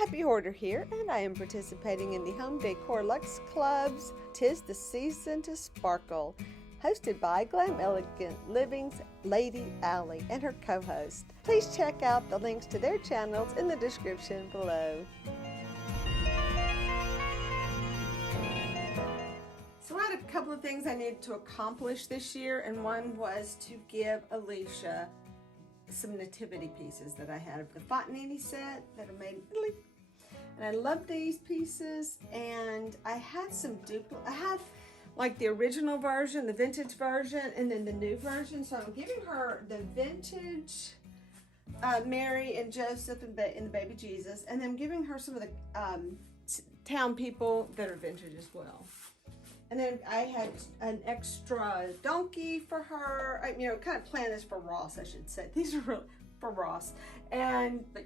Happy Hoarder here, and I am participating in the Home Decor Luxe Club's 'Tis the Season to Sparkle, hosted by Glam Elegant Living's Lady Allie and her co-host. Please check out the links to their channels in the description below. So I had a couple of things I needed to accomplish this year, and one was to give Alicia some nativity pieces that I had of the FONTANINI set that are made in Italy. And I love these pieces, and I had some I had like the original version, the vintage version, and then the new version. So I'm giving her the vintage Mary and Joseph and the baby Jesus, and then I'm giving her some of the town people that are vintage as well. And then I had an extra donkey for her. Kind of planned this for Ross, I should say. These are really for Ross. But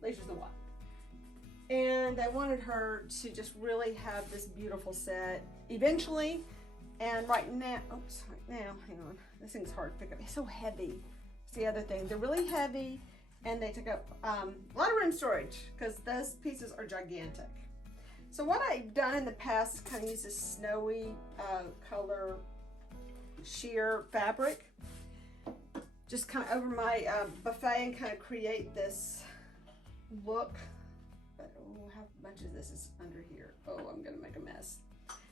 Alicia's the one. And I wanted her to just really have this beautiful set eventually. And right now, hang on. This thing's hard to pick up. It's so heavy. It's the other thing. They're really heavy, and they take up a lot of room storage because those pieces are gigantic. So what I've done in the past is kind of use this snowy color sheer fabric just kind of over my buffet and kind of create this look. But how much of this is under here? Oh, I'm gonna make a mess.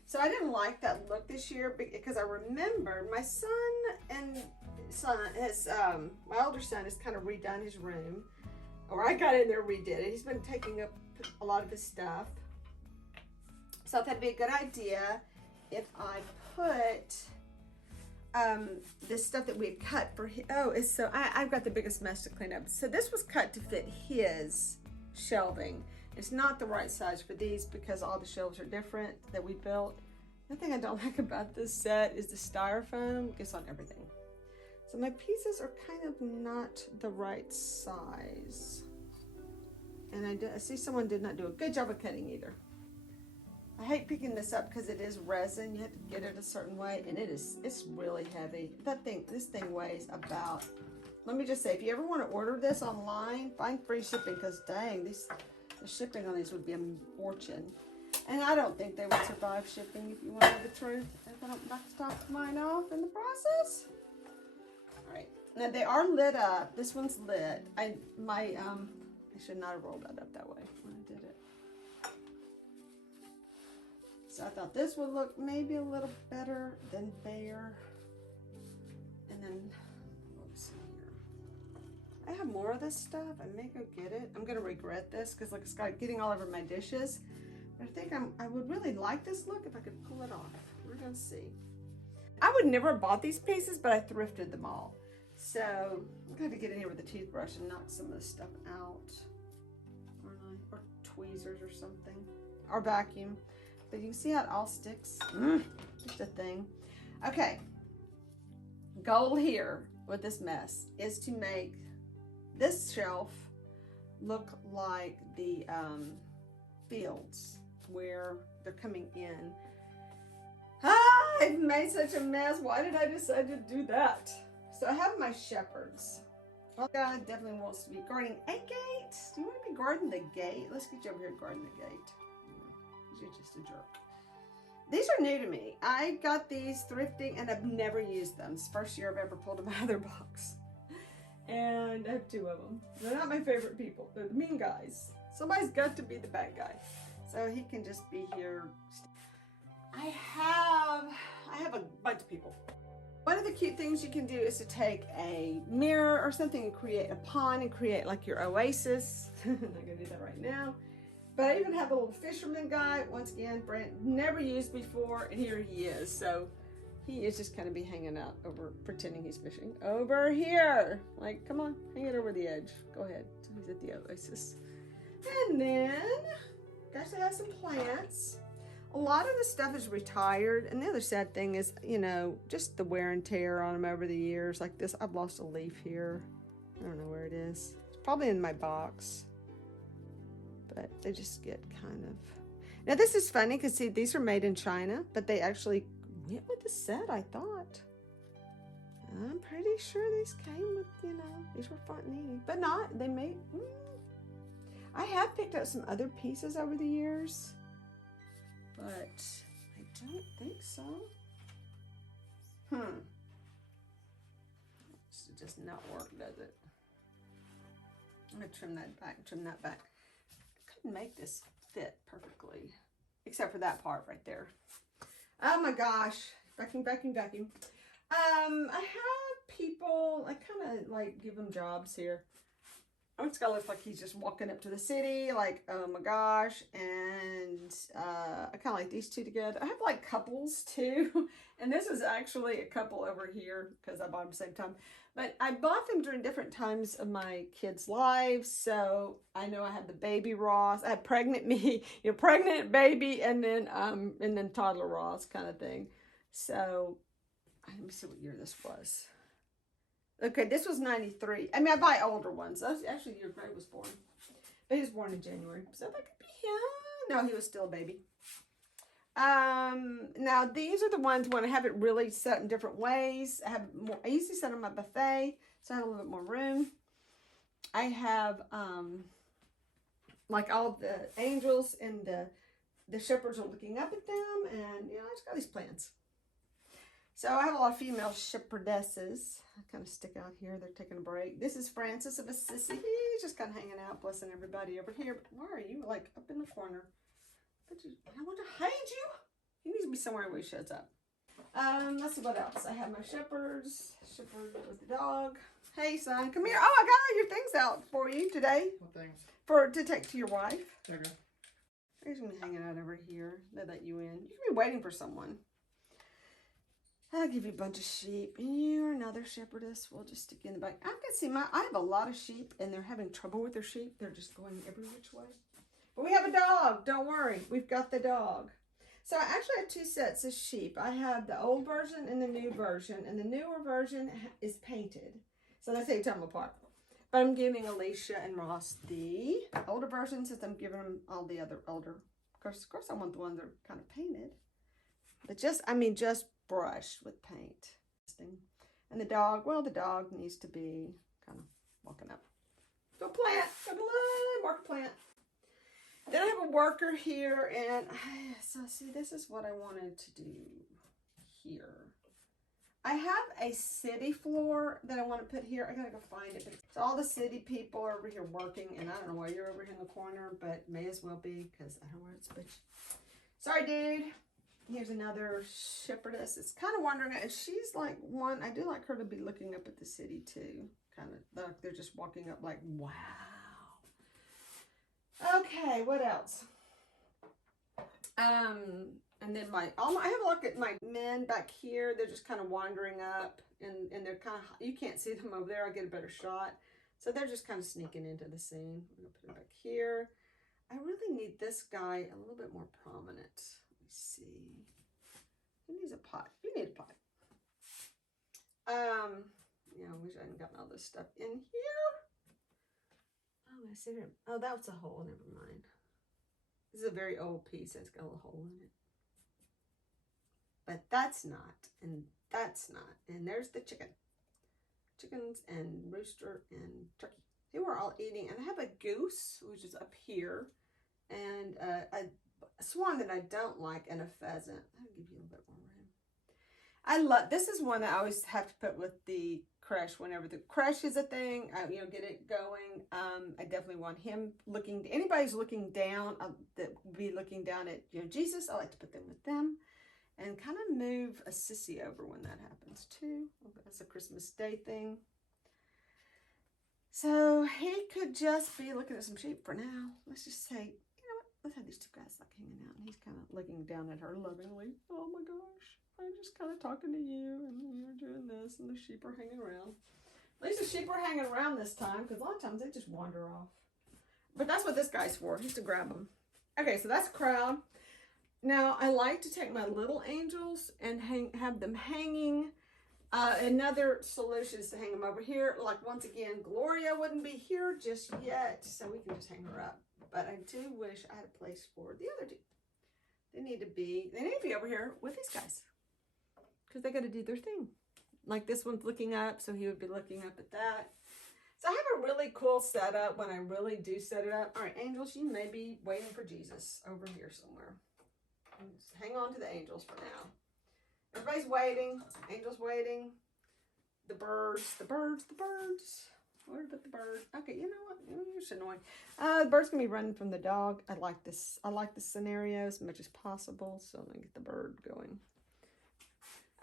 So I didn't like that look this year because I remember my my older son has kind of redone his room, or I got in there and redid it. He's been taking up a lot of his stuff. So I thought it'd be a good idea if I put this stuff that we had cut for him. I've got the biggest mess to clean up. So this was cut to fit his shelving. It's not the right size for these because all the shelves are different that we built. The thing I don't like about this set is the styrofoam gets on everything. So my pieces are kind of not the right size. And I see someone did not do a good job of cutting either. I hate picking this up because it is resin. You have to get it a certain way, and it's really heavy. This thing weighs about, let me just say, if you ever want to order this online, find free shipping because dang, the shipping on these would be a fortune. And I don't think they would survive shipping if you want to know the truth. If I don't knock mine off in the process. All right, now they are lit up. This one's lit. I should not have rolled that up that way when I did it. So I thought this would look maybe a little better than bare. And then, let's see here. I have more of this stuff. I may go get it. I'm gonna regret this because it's getting all over my dishes. But I think I would really like this look if I could pull it off. We're gonna see. I would never have bought these pieces, but I thrifted them all. So I'm gonna get in here with a toothbrush and knock some of this stuff out. Or tweezers or something. Or vacuum. But you can see how it all sticks. Just a thing. Okay. Goal here with this mess is to make this shelf look like the fields where they're coming in. I've made such a mess. Why did I decide to do that? So I have my shepherds. Well, God definitely wants to be guarding a gate. Do you want to be guarding the gate? Let's get you over here guarding the gate. You're just a jerk. These are new to me. I got these thrifting and I've never used them. It's the first year I've ever pulled them out of their box. And I have two of them. They're not my favorite people. They're the mean guys. Somebody's got to be the bad guy. So he can just be here. I have a bunch of people. One of the cute things you can do is to take a mirror or something and create a pond and create like your oasis. I'm not gonna do that right now. But I even have a little fisherman guy, once again, Brent, never used before, and here he is. So he is just kind of be hanging out over, pretending he's fishing. Over here. Like, come on, hang it over the edge. Go ahead. So he's at the oasis. And then, actually have some plants. A lot of the stuff is retired. And the other sad thing is, just the wear and tear on them over the years. Like this, I've lost a leaf here. I don't know where it is. It's probably in my box. But they just get kind of... Now this is funny because see, these are made in China, but they actually went with the set, I thought. I'm pretty sure these came with, these were FONTANINI, but not, they made... I have picked up some other pieces over the years, but I don't think so. This does not work, does it? I'm gonna trim that back, trim that back. I couldn't make this fit perfectly, except for that part right there. Oh my gosh, vacuum, vacuum, vacuum. I have people, I kind of like give them jobs here. This guy looks like he's just walking up to the city, like, oh my gosh. And I kind of like these two together. I have like couples too. And this is actually a couple over here because I bought them at the same time. But I bought them during different times of my kids' lives. So I know I have the baby Ross. I had pregnant me, you know, pregnant baby, and then toddler Ross kind of thing. So let me see what year this was. Okay, this was 93. I mean, I buy older ones. That's actually the year Gray was born. But he was born in January. So that could be him. No, he was still a baby. Now these are the ones when I have it really set in different ways. I have more, I usually set on my buffet, so I have a little bit more room. I have, like all the angels and the shepherds are looking up at them, and, you know, I just got these plants. So I have a lot of female shepherdesses. I kind of stick out here. They're taking a break. This is Francis of Assisi. He's just kind of hanging out, blessing everybody over here. But why are you, like, up in the corner? I want to hide you. He needs to be somewhere where he shows up. Let's see what else. I have my shepherds. Shepherd with the dog. Hey, son, come here. Oh, I got all your things out for you today. What things? To take to your wife. Okay. He's going to be hanging out over here. They let you in. You can be waiting for someone. I'll give you a bunch of sheep. You're another shepherdess. We'll just stick you in the back. I can see I have a lot of sheep, and they're having trouble with their sheep. They're just going every which way. But we have a dog. Don't worry. We've got the dog. So I actually have two sets of sheep. I have the old version and the new version. And the newer version is painted. So that's how you tell them apart. But I'm giving Alicia and Ross the older version since I'm giving them all the other older. Of course I want the ones that are kind of painted. But just brushed with paint. And the dog, well, the dog needs to be kind of walking up. Go plant. Go below. Mark a plant. Then I have a worker here, and so see, this is what I wanted to do here. I have a city floor that I want to put here. I gotta go find it. So all the city people are over here working, and I don't know why you're over here in the corner, but may as well be, because I don't know where it's bitch. Sorry, dude. Here's another shepherdess. It's kind of wandering, and she's like one, I do like her to be looking up at the city too. Kind of like they're just walking up like, wow. Okay, what else? And then I have a look at my men back here. They're just kind of wandering up, and they're kind of, you can't see them over there. I'll get a better shot. So they're just kind of sneaking into the scene. I'm gonna put it back here. I really need this guy a little bit more prominent. Let me see. He needs a pot. You need a pot. Yeah, I wish I hadn't gotten all this stuff in here. Oh, I see it. Oh, that was a hole. Never mind. This is a very old piece. It's got a little hole in it. But that's not. And that's not. And there's the chicken. Chickens and rooster and turkey. They were all eating. And I have a goose, which is up here. And a swan that I don't like, and a pheasant. I'll give you a little bit more room. I love, this is one I always have to put with the Creche. Whenever the Creche is a thing, you know, get it going. I definitely want him looking, anybody's looking down, that would be looking down at, you know, Jesus. I like to put them with them, and kind of move a sissy over when that happens too. That's a Christmas Day thing. So he could just be looking at some sheep for now. Let's just say, you know what? Let's have these two guys like hanging out, and he's kind of looking down at her lovingly. Oh my gosh. I'm just kind of talking to you, and you're doing this, and the sheep are hanging around. At least the sheep are hanging around this time, because a lot of times they just wander off. But that's what this guy's for, just to grab them. Okay, so that's a crowd. Now, I like to take my little angels and have them hanging. Another solution is to hang them over here. Like, once again, Gloria wouldn't be here just yet, so we can just hang her up. But I do wish I had a place for the other two. They need to be over here with these guys, because they got to do their thing. Like, this one's looking up, so he would be looking up at that. So I have a really cool setup when I really do set it up. All right, angels, you may be waiting for Jesus over here somewhere. Just hang on to the angels for now. Everybody's waiting. Angels waiting. The birds, the birds, the birds. Where did I put the bird? Okay, you know what? You're so annoying. The bird's gonna be running from the dog. I like this. I like this scenario as much as possible. So I'm gonna get the bird going.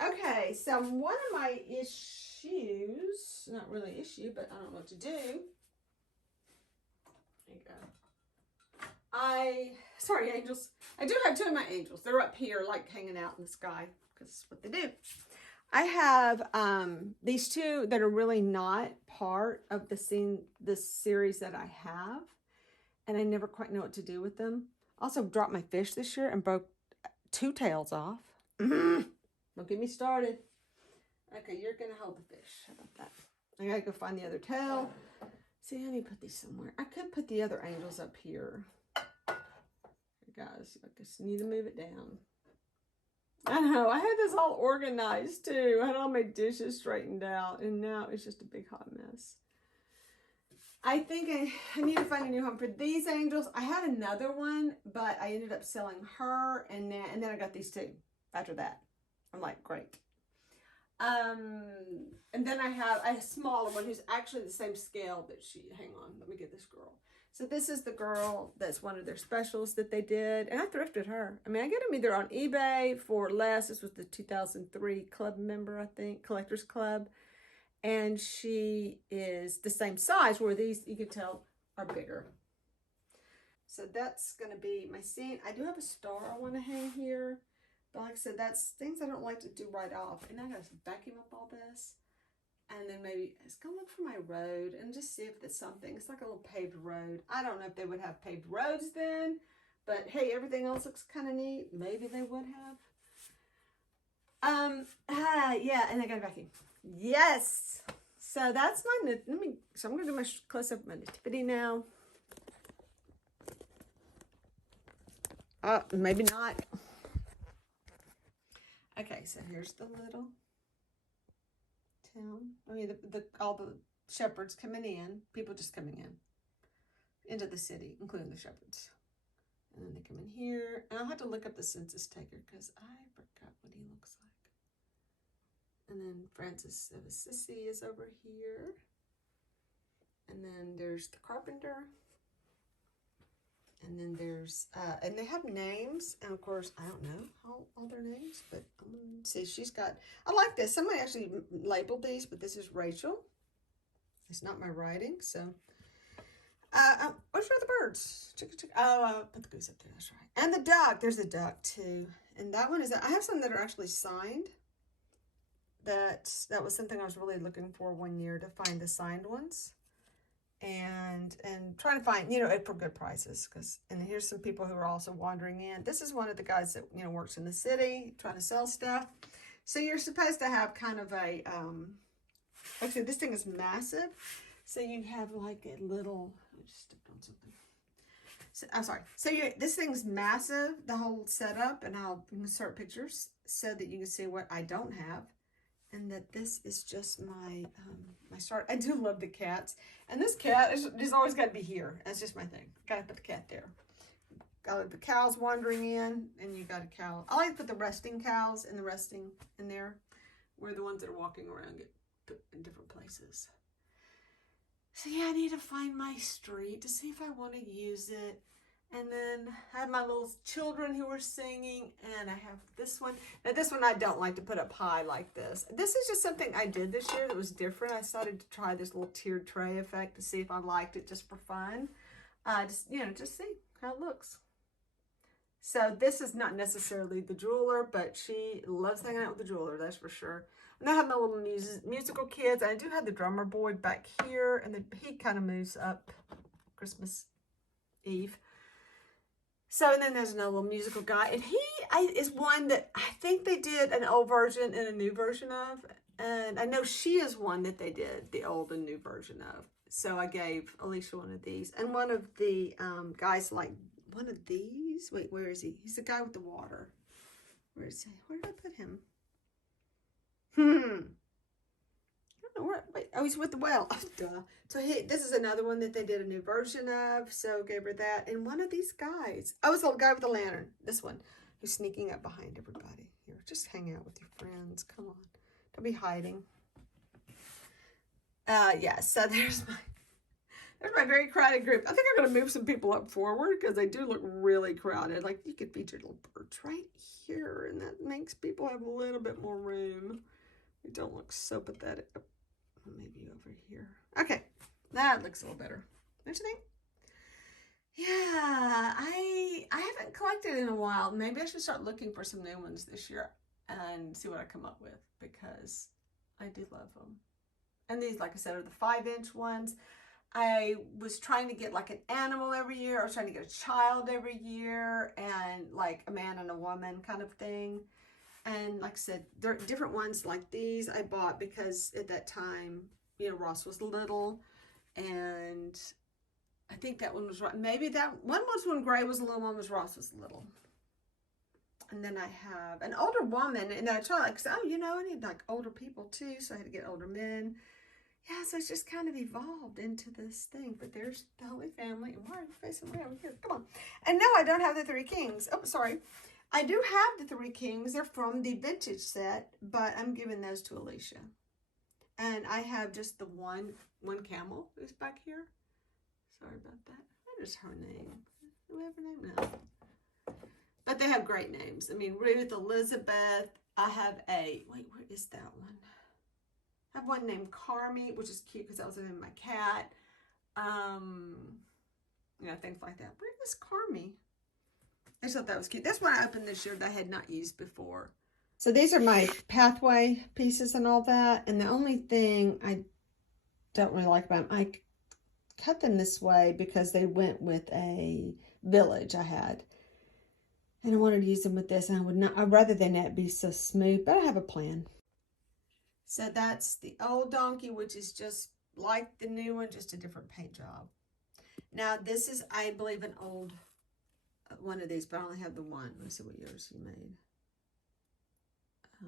Okay, so one of my issues, not really issue, but I don't know what to do. There you go. Sorry, angels. I do have two of my angels. They're up here, like hanging out in the sky, because that's what they do. I have these two that are really not part of the series that I have, and I never quite know what to do with them. Also dropped my fish this year and broke two tails off. Don't get me started. Okay, you're gonna hold the fish. How about that? I gotta go find the other tail. See, I need to put these somewhere. I could put the other angels up here. Guys, I just need to move it down. I know, I had this all organized too. I had all my dishes straightened out, and now it's just a big hot mess. I think I need to find a new home for these angels. I had another one, but I ended up selling her, and then I got these two after that. I'm like, great. And then I have a smaller one who's actually the same scale that hang on, let me get this girl. So this is the girl that's one of their specials that they did, and I thrifted her. I mean, I get them either on eBay for less. This was the 2003 club member, I think, Collectors Club. And she is the same size, where these, you can tell, are bigger. So that's going to be my scene. I do have a star I want to hang here. But like I said, that's things I don't like to do right off. And I got to vacuum up all this. And then maybe it's going to look for my road and just see if there's something. It's like a little paved road. I don't know if they would have paved roads then. But hey, everything else looks kind of neat. Maybe they would have. Yeah, and I got a vacuum. Yes. So that's my, so I'm going to do my close-up of my nativity now. Maybe not. Okay, so here's the little town. I mean, all the shepherds coming in, people just coming into the city, including the shepherds. And then they come in here. And I'll have to look up the census taker because I forgot what he looks like. And then Francis of Assisi is over here. And then there's the carpenter. And then there's, and they have names. And of course, I don't know all their names, but see, she's got, I like this. Somebody actually labeled these, but this is Rachel. It's not my writing, so. What's for the birds? Put the goose up there, that's right. And the duck, there's a duck too. And that one is, I have some that are actually signed. That was something I was really looking for one year, to find the signed ones. And trying to find, for good prices. And here's some people who are also wandering in. This is one of the guys that, works in the city, trying to sell stuff. So you're supposed to have kind of a, actually this thing is massive. So you have like a little, I just stepped on something. So, I'm sorry. So this thing's massive, the whole setup, and I'll insert pictures so that you can see what I don't have. And that this is just my my start. I do love the cats. And this cat is always got to be here. That's just my thing. Got to put the cat there. Got the cows wandering in, and you got a cow. I like to put the resting cows and the resting in there, where the ones that are walking around get put in different places. So yeah, I need to find my street to see if I want to use it. And then I have my little children who are singing, and I have this one. Now this one I don't like to put up high like this. This is just something I did this year that was different. I decided to try this little tiered tray effect to see if I liked it, just for fun. Just see how it looks. So this is not necessarily the jeweler, but she loves hanging out with the jeweler, that's for sure. And I have my little musical kids. I do have the drummer boy back here, and then he kind of moves up Christmas Eve. So, and then there's another little musical guy, and he is one that I think they did an old version and a new version of, and I know she is one that they did the old and new version of. So I gave Alicia one of these, and one of the guys like one of these. Wait, where is he? He's the guy with the water. Where is he? Where did I put him? I don't don't know where. Wait, oh, he's with the whale. Oh, duh. So this is another one that they did a new version of. So gave her that. And one of these guys. Oh, it's the guy with the lantern. This one. Who's sneaking up behind everybody. Here, just hang out with your friends. Come on. Don't be hiding. Yeah, so there's my very crowded group. I think I'm going to move some people up forward because they do look really crowded. Like, you could feature little birds right here, and that makes people have a little bit more room. We don't look so pathetic. Oh, maybe over here. Okay, that looks a little better. Don't you think? Yeah, I haven't collected in a while. Maybe I should start looking for some new ones this year and see what I come up with, because I do love them. And these, like I said, are the 5-inch ones. I was trying to get like an animal every year. I was trying to get a child every year, and like a man and a woman kind of thing. And like I said, there are different ones like these I bought because at that time, you know, Ross was little, and I think that one was right. Maybe that one was when Gray was little, one was Ross was little. And then I have an older woman, and then I tried like, oh, you know, I need like older people too, so I had to get older men. Yeah, so it's just kind of evolved into this thing. But there's the Holy Family. And why are you facing way over here? Come on. And no, I don't have the 3 Kings. Oh, sorry. I do have the 3 Kings. They're from the vintage set, but I'm giving those to Alicia. And I have just the one camel who's back here. Sorry about that. What is her name? Do we have her name? No. But they have great names. I mean, Ruth, Elizabeth. I have a, wait, where is that one? I have one named Carmi, which is cute because that was the name of my cat. You know, things like that. Where is Carmi? I just thought that was cute. That's one I opened this year that I had not used before. So these are my pathway pieces and all that. And the only thing I don't really like about them, I cut them this way because they went with a village I had. And I wanted to use them with this. And I would not, I'd rather than that be so smooth, but I have a plan. So that's the old donkey, which is just like the new one, just a different paint job. Now this is, I believe, an old one of these, but I only have the one. Let's see what yours you made. I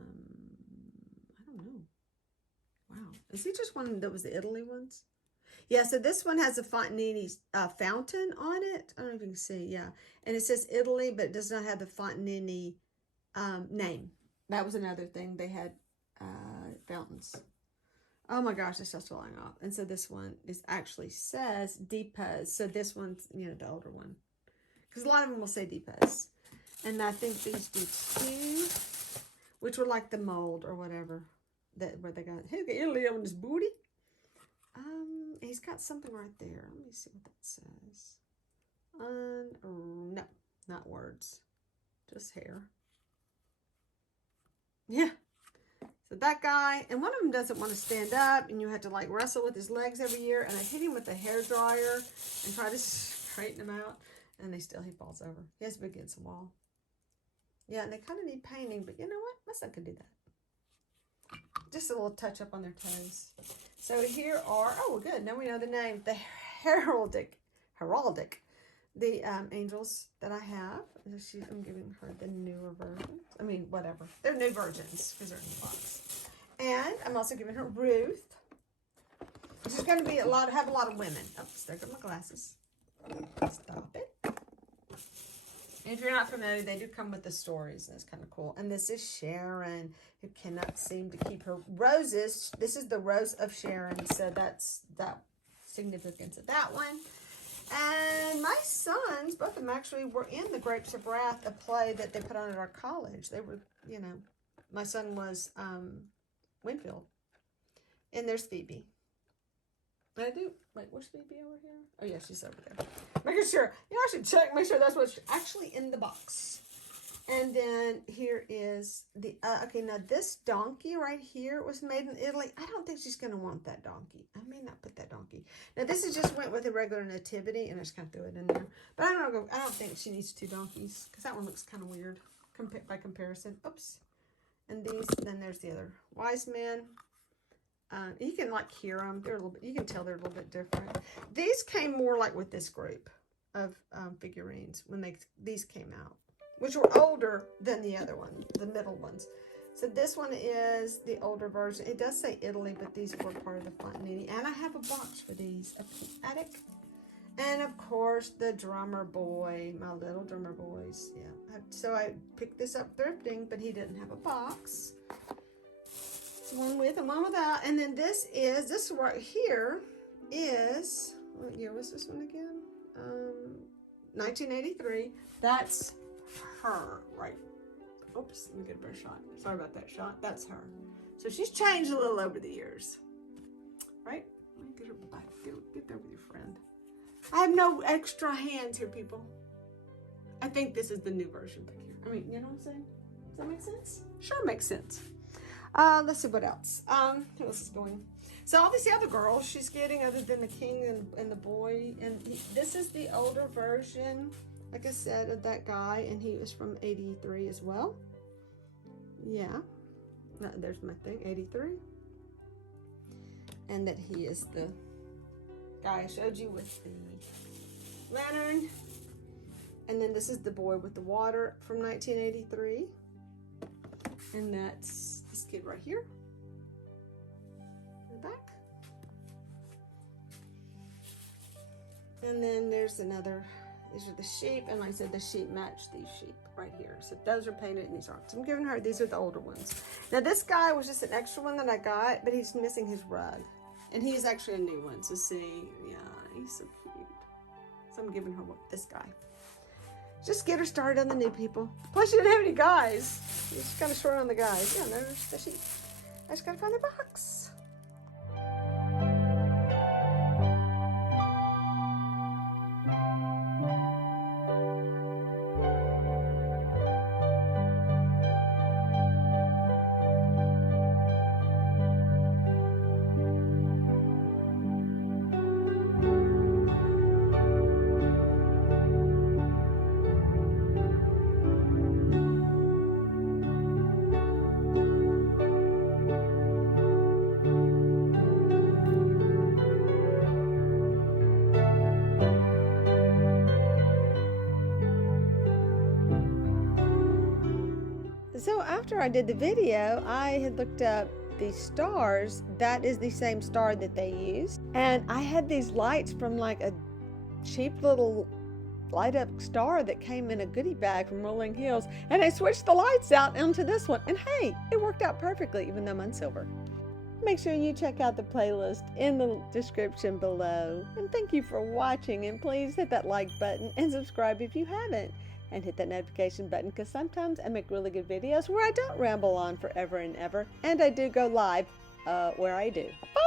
don't know. Wow. Is it just one that was the Italy ones? Yeah, so this one has a Fontanini fountain on it. I don't know if you can see, yeah. And it says Italy, but it does not have the Fontanini name. That was another thing. They had fountains. Oh my gosh, it's just falling off. And so this one is actually says Depose. So this one's, you know, the older one. Because a lot of them will say Depose. And I think these do too. Which were like the mold or whatever. That where they got, hey, Italy on his booty. He's got something right there. Let me see what that says. No, not words. Just hair. Yeah. So that guy, and one of them doesn't want to stand up, and you have to like wrestle with his legs every year. And I hit him with a hair dryer and try to straighten him out, and he falls over. He has to be against the wall. Yeah, and they kind of need painting, but you know what? My son can do that. Just a little touch up on their toes. So here are, oh, good. Now we know the name. The heraldic, the angels that I have. I'm giving her the newer versions. I mean, whatever. They're new versions because they're in the box. And I'm also giving her Ruth. She's going to be have a lot of women. Oops, there go my glasses. Stop it. And if you're not familiar, they do come with the stories, and it's kind of cool. And this is Sharon, who cannot seem to keep her roses. This is the Rose of Sharon, so that's that significance of that one. And my sons, both of them actually were in the Grapes of Wrath, a play that they put on at our college. They were, you know, my son was Winfield. And there's Phoebe. I do. Wait, where's Phoebe over here? Oh, yeah, she's over there. Making sure. You know, I should check, make sure that's what's actually in the box. And then here is the, okay, now this donkey right here was made in Italy. I don't think she's going to want that donkey. I may not put that donkey. Now, this is just went with a regular nativity, and I just kind of threw it in there. But I don't think she needs 2 donkeys, because that one looks kind of weird by comparison. Oops. And these, then there's the other wise men. You can like hear them. They're a little bit, you can tell they're a little bit different. These came more like with this group of figurines when these came out, which were older than the other one, the middle ones. So this one is the older version. It does say Italy, but these were part of the Fontanini. And I have a box for these up in the attic. And of course, the drummer boy, my little drummer boys. Yeah. So I picked this up thrifting, but he didn't have a box. It's one with and one without. And then this right here is, what year was this one again? 1983. That's her, right? Oops, let me get a better shot. Sorry about that shot. That's her. So she's changed a little over the years, right? Let me get her back. Get there with your friend. I have no extra hands here, people. I think this is the new version picture. I mean, you know what I'm saying? Does that make sense? Sure makes sense. Let's see what else. Who else is going? So all these other girls she's getting, other than the king and the boy. And this is the older version, like I said, of that guy. And he was from 83 as well. Yeah. There's my thing, 83. And that he is the guy I showed you with the lantern. And then this is the boy with the water from 1983. And that's this kid right here. In the back. And then there's another, these are the sheep. And like I said, the sheep match these sheep right here. So those are painted and these aren't. So I'm giving her, these are the older ones. Now this guy was just an extra one that I got, but he's missing his rug. And he's actually a new one. So see, yeah, he's so cute. So I'm giving her this guy. Just get her started on the new people. Plus, she didn't have any guys. She's kind of short on the guys. Yeah, there's the sheep. I just gotta find their box. So after I did the video, I had looked up the stars. That is the same star that they use. And I had these lights from like a cheap little light up star that came in a goodie bag from Rolling Hills. And I switched the lights out onto this one. And hey, it worked out perfectly, even though mine's silver. Make sure you check out the playlist in the description below. And thank you for watching. And please hit that like button and subscribe if you haven't. And hit that notification button, because sometimes I make really good videos where I don't ramble on forever and ever, and I do go live where I do. Bye!